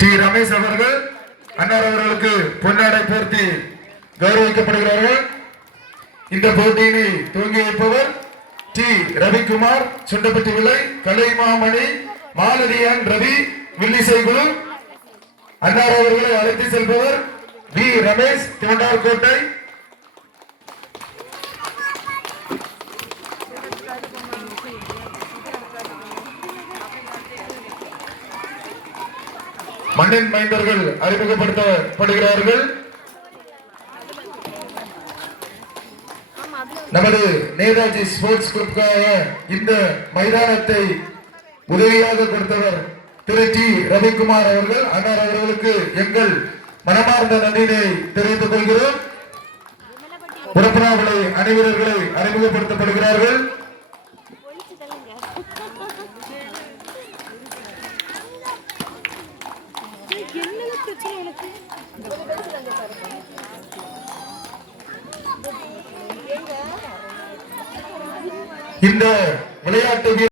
D. Ramesh அவர்கள் அன்னார் அவர்களுக்கு பொன்னாடை போர்த்தி கௌரவிக்கப்படுகிறார்கள். இந்த போட்டியினை துவங்கி வைப்பவர் டி. ரவிக்குமார் சுண்டப்பட்டி விலை கலைமாமணி மாலதியான் ரவி வில்லிசை குழு. அன்னார் அவர்களை அழைத்து செல்பவர் வி. ரமேஷ் திவண்டார்கோட்டை மண்ணின் மைந்தர்கள் அறிமுகப்படுத்தப்படுகிறார்கள். நமது நேதாஜி ஸ்போர்ட்ஸ் கிளப்காக இந்த மைதானத்தை உதவியாக கொடுத்தவர் திரு டி. ரவிக்குமார் அவர்கள். அன்னார் அவர்களுக்கு எங்கள் மனமார்ந்த நன்றியினை தெரிவித்துக் கொள்கிறோம். புறப்படாமலை அனைவர்களை அறிமுகப்படுத்தப்படுகிறார்கள். என்ன பிரச்சனை உனக்கு? இந்த விளையாட்டு